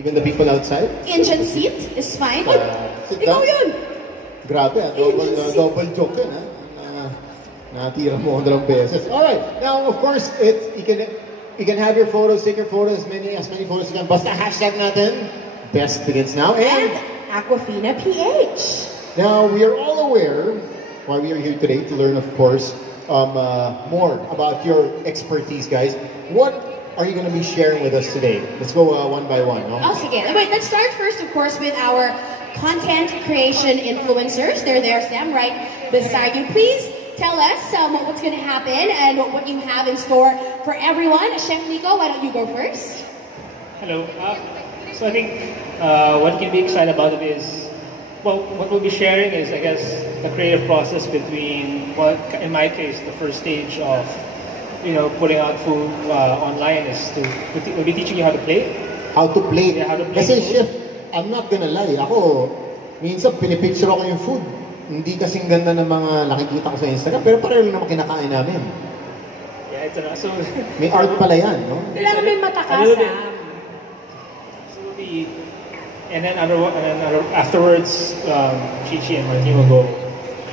Even the people outside? Engine seat is fine. Sit down. Grabe, double joke yun, ha? Natira mo dalawang beses. Alright, now of course, you can have your photos, take your photos, as many photos as you can. Basta hashtag natin, best begins now. And Aquafina PH. Now, we are all aware, why we are here today, to learn, of course, more about your expertise, guys. What are you going to be sharing with us today? Let's go one by one. No? Oh, sige. Wait, let's start first, of course, with our content creation influencers. They're there, Sam, right beside you. Please tell us what's going to happen and what you have in store for everyone. Chef Nico, why don't you go first? Hello. So I think what you can be excited about it is, well, what we'll be sharing is, I guess, the creative process between, well, in my case, the first stage of, putting out food online is we'll be teaching you how to play. How to play? Yeah, how to play. Kasi chef, I'm not gonna lie, ako, minsan pinipicture ako yung food. Hindi kasing ganda ng mga nakikita ko sa Instagram, pero pareho lang naman kinakain namin. Yeah, it's so may art pala yan, no? Kailangan may mata ka, Sam. And then afterwards, Chichi and Martin will go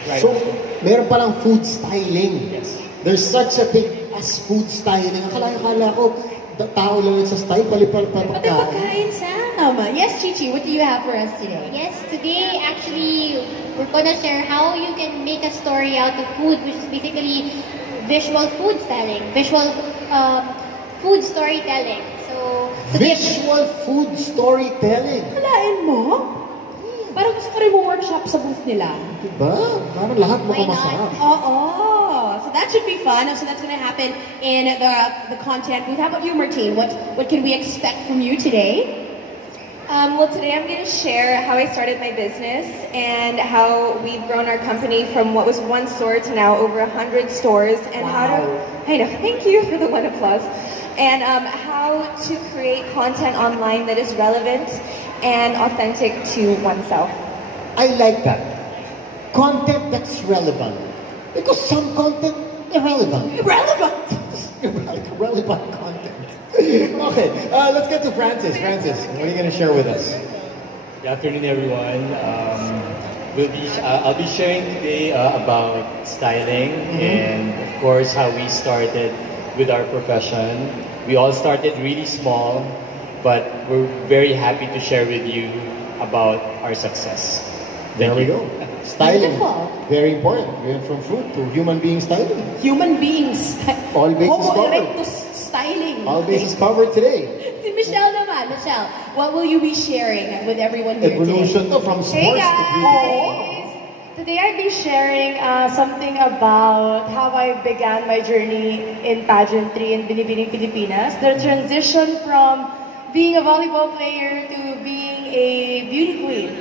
right. So, meron palang food styling. Yes. There's such a thing as food styling. Akala ko, tao lang sa style, palipal pa Pati pagkain, Sam. Yes, Chichi, what do you have for us today? Yes, today actually we're gonna share how you can make a story out of food, which is basically visual food styling, visual food storytelling. So visual food storytelling. Kalain mo? Parang gusto ko rin mo workshop sa booth nila. Diba? Parang lahat mukhang masarap. So that should be fun. So that's going to happen in the content booth. How about you, Martine? What can we expect from you today? Well, today I'm going to share how I started my business and how we've grown our company from what was one store to now over 100 stores, and I know, thank you for the one applause, and how to create content online that is relevant and authentic to oneself. I like that. Content that's relevant. Because some content irrelevant. Irrelevant content. Okay, let's get to Francis. Francis, what are you going to share with us? Good afternoon, everyone. I'll be sharing today about styling and, of course, how we started with our profession. We all started really small, but we're very happy to share with you about our success. There we go. Styling. Beautiful. Very important. We went from food to human being styling. Human beings. All bases Homo covered. erectus styling. All bases covered today. Michelle naman. Michelle, what will you be sharing with everyone here Evolution today? from sports Hey to guys! Today I'll be sharing something about how I began my journey in pageantry in Binibining, Pilipinas. The transition from being a volleyball player to being a beauty queen.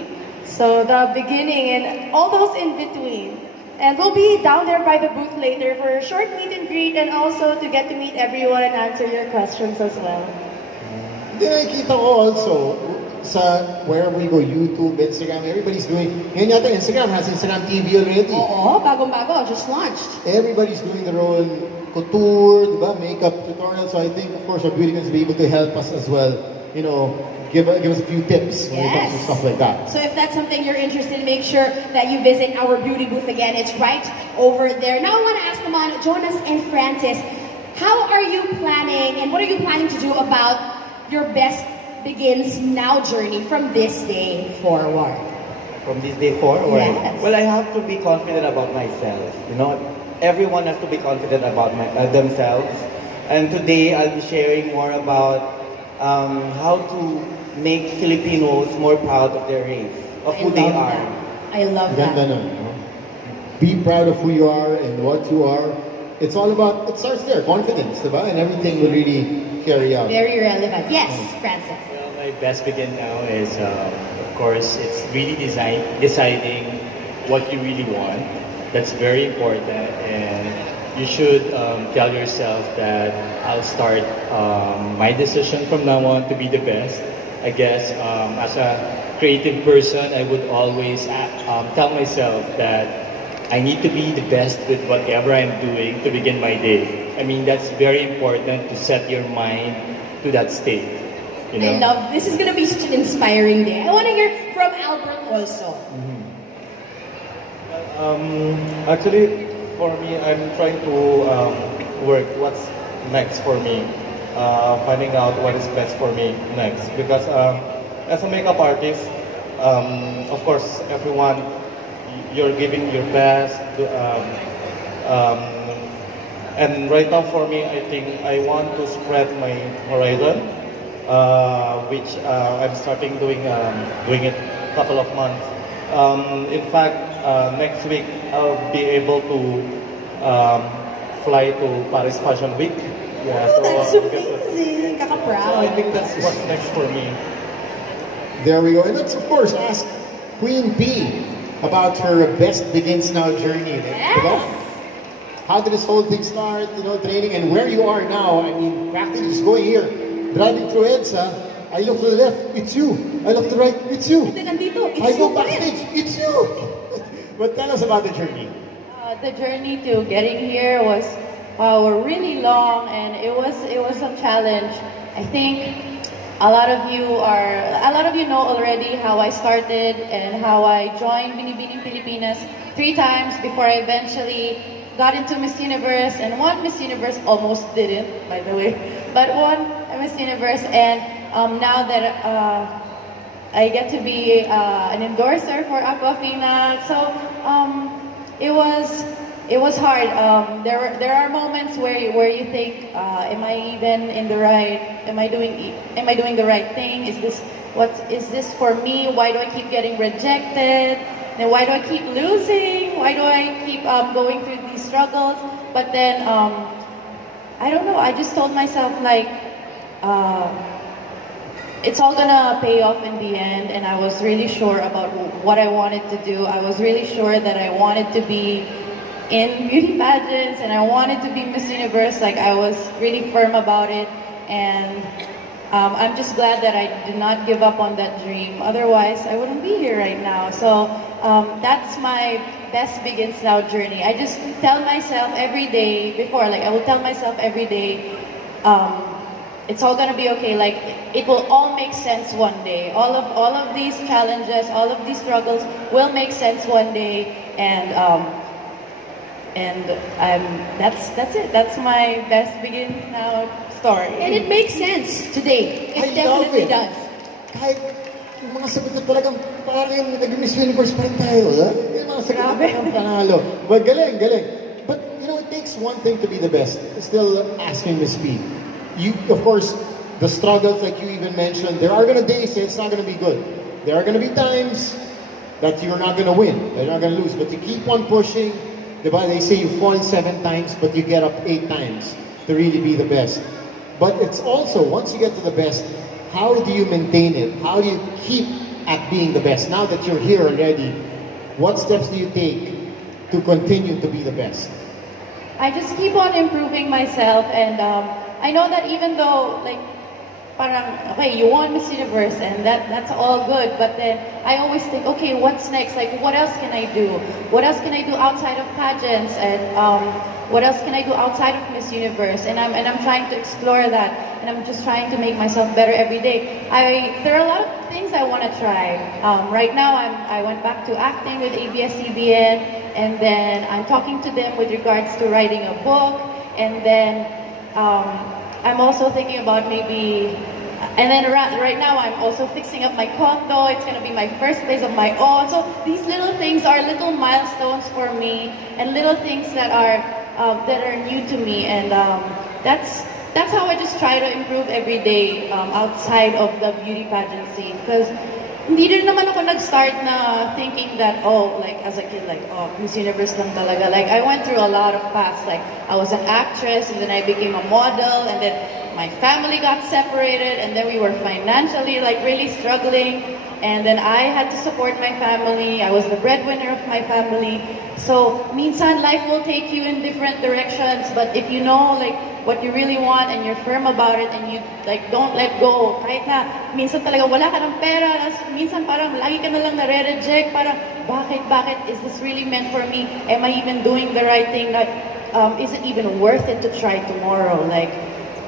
So the beginning and all those in between. And we'll be down there by the booth later for a short meet and greet and also to get to meet everyone and answer your questions as well. Then nakikita ko also sa wherever we go, YouTube, Instagram, everybody's doing. Ngayon yata Instagram has Instagram TV already. Oo, bagong-bago, just launched. Everybody's doing their own couture, diba? Makeup tutorials. So I think, of course, our beauty will be able to help us as well. Give us a few tips when it comes to stuff like that. So if that's something you're interested in, make sure that you visit our beauty booth again. It's right over there. Now I want to ask naman, Jonas and Francis, how are you planning and what are you planning to do about your best begins now journey from this day forward? From this day forward? Yes. Well, I have to be confident about myself. Everyone has to be confident about themselves. And today I'll be sharing more about how to make Filipinos more proud of their race, of who they are. I love that. Be proud of who you are and what you are. It's all about, it starts there, confidence, diba? And everything will really carry out. Very relevant. Yes, Francis. Well, my best begin now is, of course, it's really deciding what you really want. That's very important, and you should tell yourself that I'll start my decision from now on to be the best. I guess as a creative person, I would always tell myself that I need to be the best with whatever I'm doing to begin my day. I mean, that's very important to set your mind to that state. You know? I love this. Is gonna be such an inspiring day. I want to hear from Albert also. Actually, for me, I'm trying to work what's next for me, finding out what is best for me next. Because as a makeup artist, of course, everyone, you're giving your best. And right now for me, I think I want to spread my horizon, which I'm starting doing it a couple of months. In fact, next week I'll be able to fly to Paris Fashion Week. Yeah, Oh, that's amazing. so Kaka-proud. I think that's what's next for me. There we go. And let's, of course, ask Queen B about her Best Begins Now journey. Yes. How did this whole thing start, training, and where you are now? I mean, practically just going here, driving through EDSA, I look to the left, it's you. I look to the right, it's you. And then nandito, it's I go you pa rin. backstage, it's you. But tell us about the journey. The journey to getting here was really long, and it was a challenge. I think a lot of you know already how I started and how I joined Binibining Pilipinas 3 times before I eventually got into Miss Universe, and one Miss Universe almost didn't, by the way, but one Miss Universe, and now that I get to be an endorser for Aquafina, so it was hard. There are moments where you think, am I even in the right? Am I doing the right thing? Is this for me? Why do I keep getting rejected? Then why do I keep losing? Why do I keep going through these struggles? But then I don't know. I just told myself like it's all gonna pay off in the end, and I was really sure about what I wanted to do. I was really sure that I wanted to be in beauty pageants, and I wanted to be Miss Universe. Like, I was really firm about it, and I'm just glad that I did not give up on that dream. Otherwise, I wouldn't be here right now. So that's my Best Begins Now journey. I just tell myself every day before, like I will tell myself every day, it's all gonna be okay. Like, it will all make sense one day. All of these challenges, all of these struggles will make sense one day, and that's it. That's my Best Begins Now story. And it makes sense today. It definitely does. Kahit yung mga sagot na talagang parang nag-Miss Universe pa rin tayo, ha? Yung mga sagot na talagang panalo. But galing. But, it takes one thing to be the best. Still asking Miss P. Of course, the struggles like you even mentioned, there are gonna days it's not gonna be good. There are gonna be times that you're not gonna win, that you're not gonna lose, but you keep on pushing. They say you fall 7 times, but you get up 8 times to really be the best. But it's also, once you get to the best, how do you maintain it? How do you keep at being the best? Now that you're here already, what steps do you take to continue to be the best? I just keep on improving myself, and I know that even though, like, parang, okay, you won Miss Universe, and that's all good, but then I always think, okay, what's next? Like, what else can I do? What else can I do outside of pageants? And what else can I do outside of Miss Universe? And I'm trying to explore that, and I'm just trying to make myself better every day. There are a lot of things I want to try. Right now, I went back to acting with ABS-CBN, and then I'm talking to them with regards to writing a book, and then I'm also thinking about maybe, and then right now I'm also fixing up my condo. It's going to be my first place of my own. So these little things are little milestones for me, and little things that are new to me, and that's how I just try to improve every day outside of the beauty pageant scene. Because hindi rin naman ako nag-start na thinking that, like as a kid, like, Miss Universe lang talaga. Like, I went through a lot of paths. Like, I was an actress, and then I became a model, and then my family got separated, and then we were financially, like, really struggling. And then I had to support my family. I was the breadwinner of my family. So, minsan, life will take you in different directions, but if you know, like, what you really want, and you're firm about it, and you, like, don't let go. Kahit na, minsan talaga wala ka ng pera, minsan parang lagi ka na lang nare-reject, parang, bakit, is this really meant for me? Am I even doing the right thing? Like, is it even worth it to try tomorrow? Like,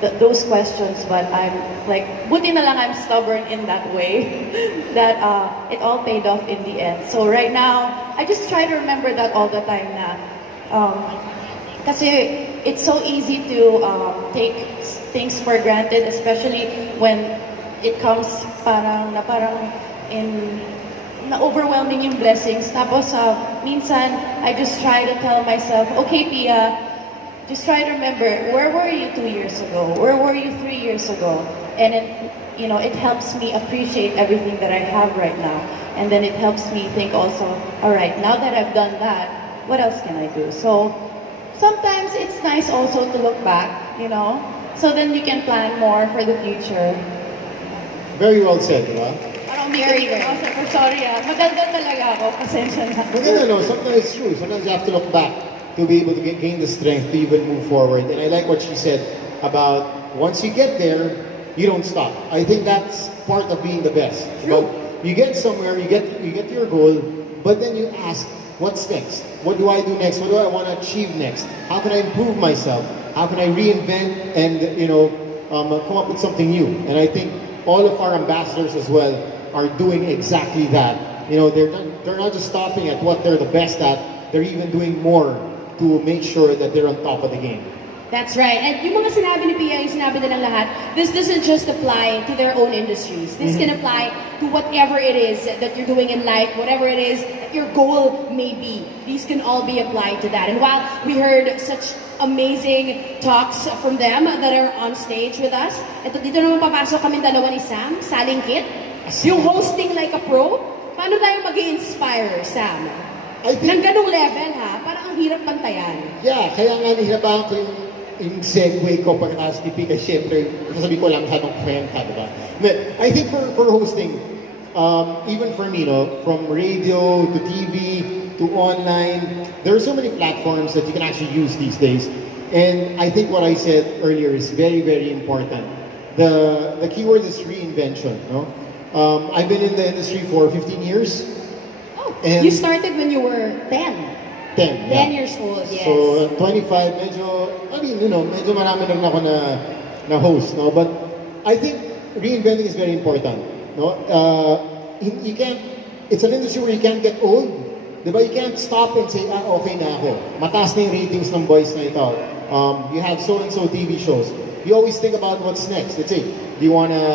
those questions, but I'm like, buti na lang I'm stubborn in that way, that it all paid off in the end. So right now, I just try to remember that all the time na, kasi it's so easy to take things for granted, especially when it comes parang in na overwhelming yung blessings. Tapos minsan, I just try to tell myself, okay, Pia, just try to remember, where were you 2 years ago? Where were you 3 years ago? And it helps me appreciate everything that I have right now. And then it helps me think also, all right, now that I've done that, what else can I do? So sometimes it's nice also to look back, so then you can plan more for the future. Very well said, diba? Parang very good. Sorry, madaldal talaga ako. Pasensya na. But sometimes it's true. Sometimes you have to look back to be able to gain the strength to even move forward. And I like what she said about once you get there, you don't stop. I think that's part of being the best. True. You get somewhere, you get to your goal, but then you ask, what's next? What do I do next? What do I want to achieve next? How can I improve myself? How can I reinvent and come up with something new? And I think all of our ambassadors as well are doing exactly that. They're not just stopping at what they're the best at. They're even doing more to make sure that they're on top of the game. That's right. And yung mga sinabi ni Pia, yung sinabi din ng lahat, this doesn't just apply to their own industries. This can apply to whatever it is that you're doing in life, whatever it is that your goal may be. These can all be applied to that. And while we heard such amazing talks from them that are on stage with us, dito naman papasok kami dalawa ni Sam, Salingkit. Yung hosting like a pro, paano tayo mag-i-inspire, Sam? Nang ganung level ha, parang ang hirap pantayan. Yeah, kaya nga nahirapan ko yung segue ko pagkatapos ni Pika. Siyempre, sasabi ko lang hanong friend ka, diba? But I think for hosting, even for me, from radio to TV to online, there are so many platforms that you can actually use these days. And I think what I said earlier is very, very important. The keyword is reinvention. I've been in the industry for 15 years. And you started when you were 10. 10 years old, yes. So, 25, medyo marami lang ako na host, But I think reinventing is very important, You can't, it's an industry where you can't get old, diba? You can't stop and say, okay na ako. Mataas na yung ratings ng boys na ito. You have so-and-so TV shows. You always think about what's next. Let's say, do you want to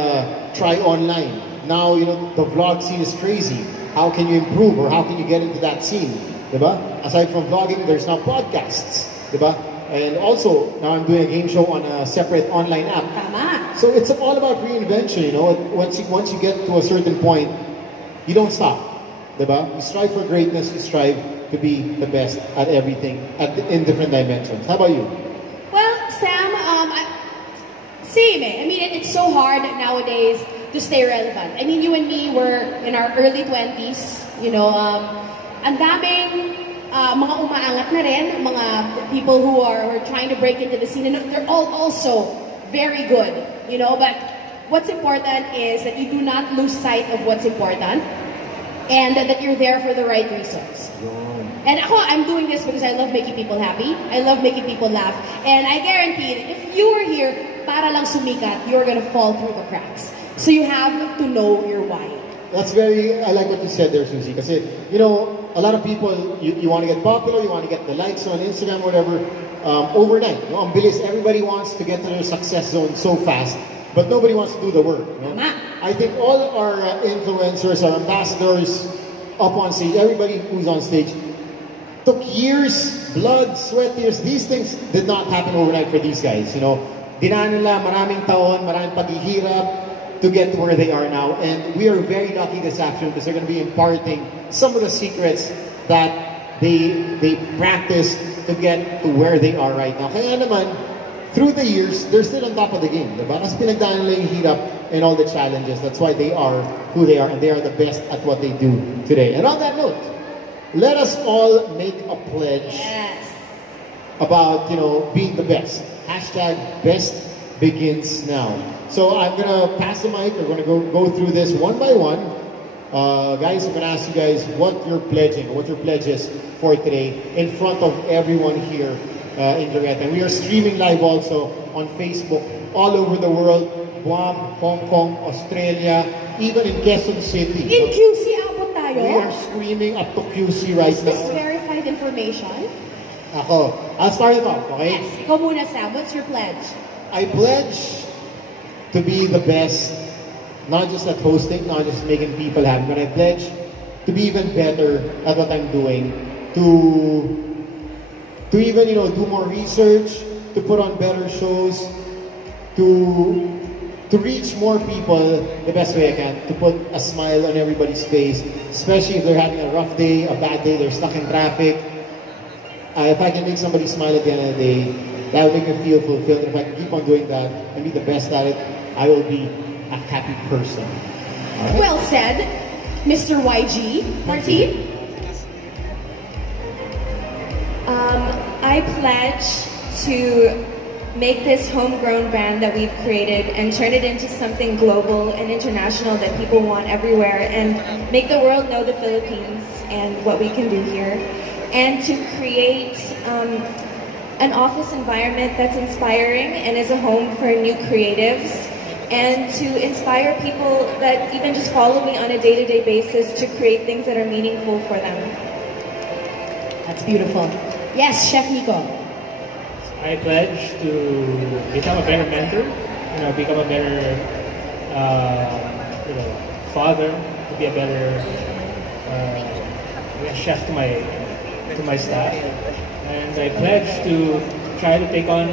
try online? Now, the vlog scene is crazy. How can you improve or how can you get into that scene? Diba? Aside from vlogging, there's now podcasts. Diba? And also, now I'm doing a game show on a separate online app. Tama. So it's all about reinvention, Once you get to a certain point, you don't stop. Diba? You strive for greatness, you strive to be the best at everything in different dimensions. How about you? Well, Sam, same. I mean, it's so hard nowadays to stay relevant. I mean, you and me were in our early 20s, ang daming mga umaangat na rin, mga people who are trying to break into the scene, and they're all also very good, but what's important is that you do not lose sight of what's important, and that you're there for the right reasons. And I'm doing this because I love making people happy, I love making people laugh, and I guarantee that if you were here para lang sumikat, you're gonna fall through the cracks. So you have to know your why. I like what you said there, Suzy. Because, a lot of people, you want to get popular, you want to get the likes on Instagram, whatever, overnight. Ang bilis, everybody wants to get to their success zone so fast, but nobody wants to do the work. I think all our influencers, our ambassadors, up on stage, everybody who's on stage, took years, blood, sweat, tears. These things did not happen overnight for these guys. Dinaan nila maraming taon, maraming paghihirap, to get to where they are now. And we are very lucky this afternoon because they're going to be imparting some of the secrets that they practice to get to where they are right now. Kaya naman, through the years, they're still on top of the game. Diba? Kasi pinagdaan nila yung hirap and all the challenges. That's why they are who they are, and they are the best at what they do today. And on that note, let us all make a pledge about, being the best. Hashtag best begins now. So I'm going to pass the mic. We're going to go through this one by one. Guys, I'm going to ask you guys what you're pledging, what your pledge is for today in front of everyone here in Loretta. And we are streaming live also on Facebook all over the world, Guam, Hong Kong, Australia, even in Quezon City. In QC abot tayo? We are screaming up to QC right now. Is this verified information? I'll start it off, okay? Yes, ikaw muna, Sam. What's your pledge? I pledge to be the best, not just at hosting, not just making people happy, but I pledge to be even better at what I'm doing, to even, do more research, to put on better shows, to reach more people the best way I can, to put a smile on everybody's face, especially if they're having a rough day, a bad day, they're stuck in traffic. If I can make somebody smile at the end of the day, that will make me feel fulfilled. If I can keep on doing that and be the best at it, I will be a happy person. Right? Well said, Mr. YG. Martin? I pledge to make this homegrown brand that we've created and turn it into something global and international that people want everywhere, and make the world know the Philippines and what we can do here. And to create an office environment that's inspiring and is a home for new creatives, and to inspire people that even just follow me on a day-to-day basis to create things that are meaningful for them. That's beautiful. Yes, Chef Nico. I pledge to become a better mentor, become a better father, to be a better chef to my staff, and I pledge to try to take on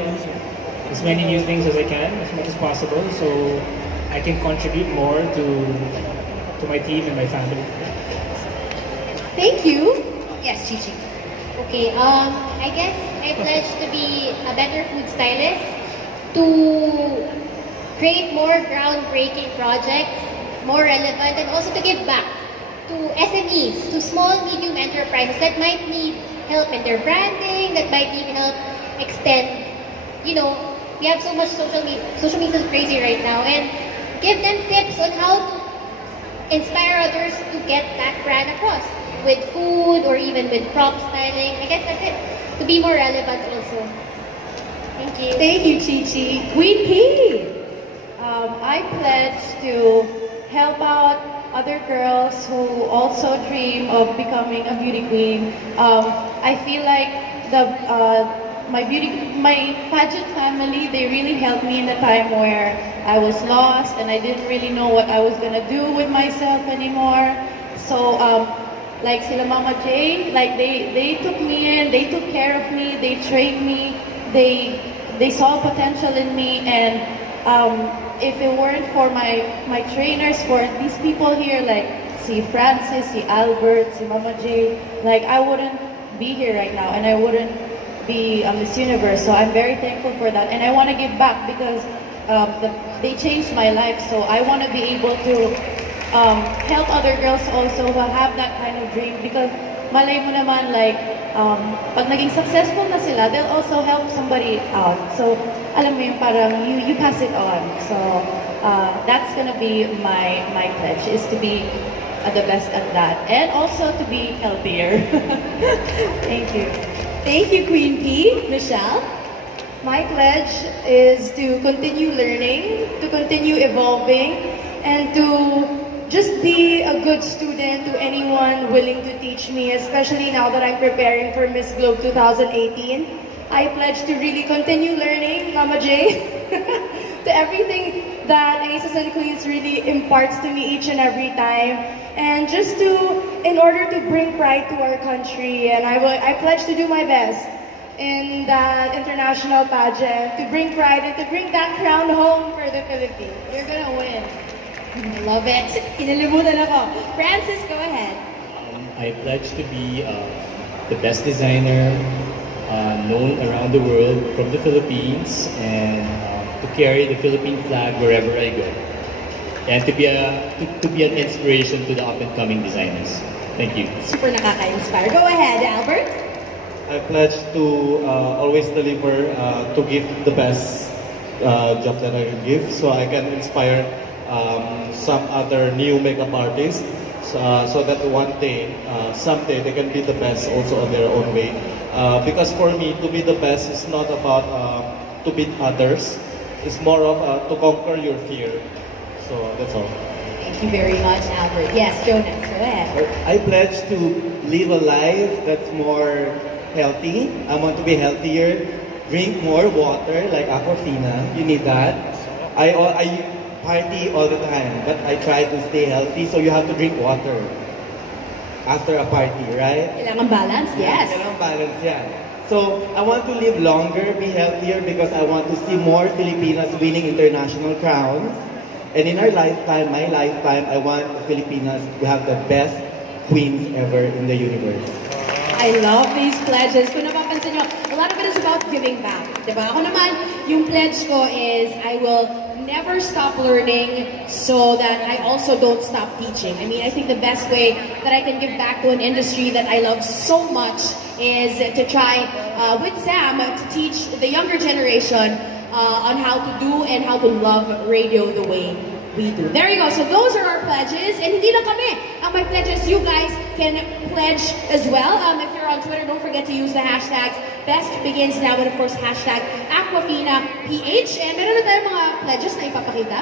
as many new things as I can, as much as possible, so I can contribute more to my team and my family. Thank you. Yes, Chichi. Okay, I guess I pledge to be a better food stylist, to create more groundbreaking projects, more relevant, and also to give back to SMEs, to small, medium enterprises that might need help in their branding, that might need help extend, we have so much social media is crazy right now, and give them tips on how to inspire others to get that brand across, with food or even with prop styling. I guess that's it, to be more relevant also. Thank you. Thank you, Chi-Chi. Queen P! I pledge to help out other girls who also dream of becoming a beauty queen. I feel like my pageant family, they really helped me in a time where I was lost and I didn't really know what I was gonna do with myself anymore. So, like sila Mama J, like they took me in, they took care of me, they trained me, they saw potential in me, and if it weren't for my trainers, for these people here, like si Francis, si Albert, si Mama J, like I wouldn't be here right now, and I wouldn't be Miss Universe. So I'm very thankful for that, and I want to give back because they changed my life. So I want to be able to help other girls also who have that kind of dream, because malay mo naman, like pag naging successful na sila, they'll also help somebody out. So alam mo yung parang you pass it on. So that's gonna be my pledge, is to be the best at that, and also to be healthier. Thank you. Thank you, Queen P. Michelle? My pledge is to continue learning, to continue evolving, and to just be a good student to anyone willing to teach me, especially now that I'm preparing for Miss Globe 2018. I pledge to really continue learning, Mama J, to everything that Aces and Queens really imparts to me each and every time, and just in order to bring pride to our country. And I pledge to do my best in that international pageant, to bring pride and to bring that crown home for the Philippines. We're gonna win. I love it. Inilimutan ako. Francis, go ahead. I pledge to be the best designer known around the world from the Philippines, and to carry the Philippine flag wherever I go, and to be an inspiration to the up-and-coming designers. Thank you. Super nakaka-inspire. Go ahead, Albert. I pledge to always deliver, to give the best job that I can give, so I can inspire some other new makeup artists, so that one day, someday, they can be the best also on their own way. Because for me, to be the best is not about to beat others. it's more of to conquer your fear. So that's all. Thank you very much, Albert. Yes, Jonas, go ahead. I pledge to live a life that's more healthy. I want to be healthier. Drink more water, like Aquafina. You need that. I party all the time, but I try to stay healthy. So you have to drink water after a party, right? Kailangan balance, yes. Kailangan balance, yeah. So I want to live longer, be healthier, because I want to see more Filipinas winning international crowns. And in our lifetime, my lifetime, I want the Filipinas to have the best queens ever in the universe. I love these pledges. Kung napapansin nyo, a lot of it is about giving back. Diba? Ako naman, yung pledge ko is I will never stop learning so that I also don't stop teaching. I mean, I think the best way that I can give back to an industry that I love so much is to try with Sam to teach the younger generation on how to do and how to love radio the way we do. There you go. So those are our pledges. And hindi lang kami ang may pledges. You guys can pledge as well. If you're on Twitter, don't forget to use the hashtags #BestBeginsNow and of course hashtag AquafinaPH. And meron na tayong mga pledges na ipapakita.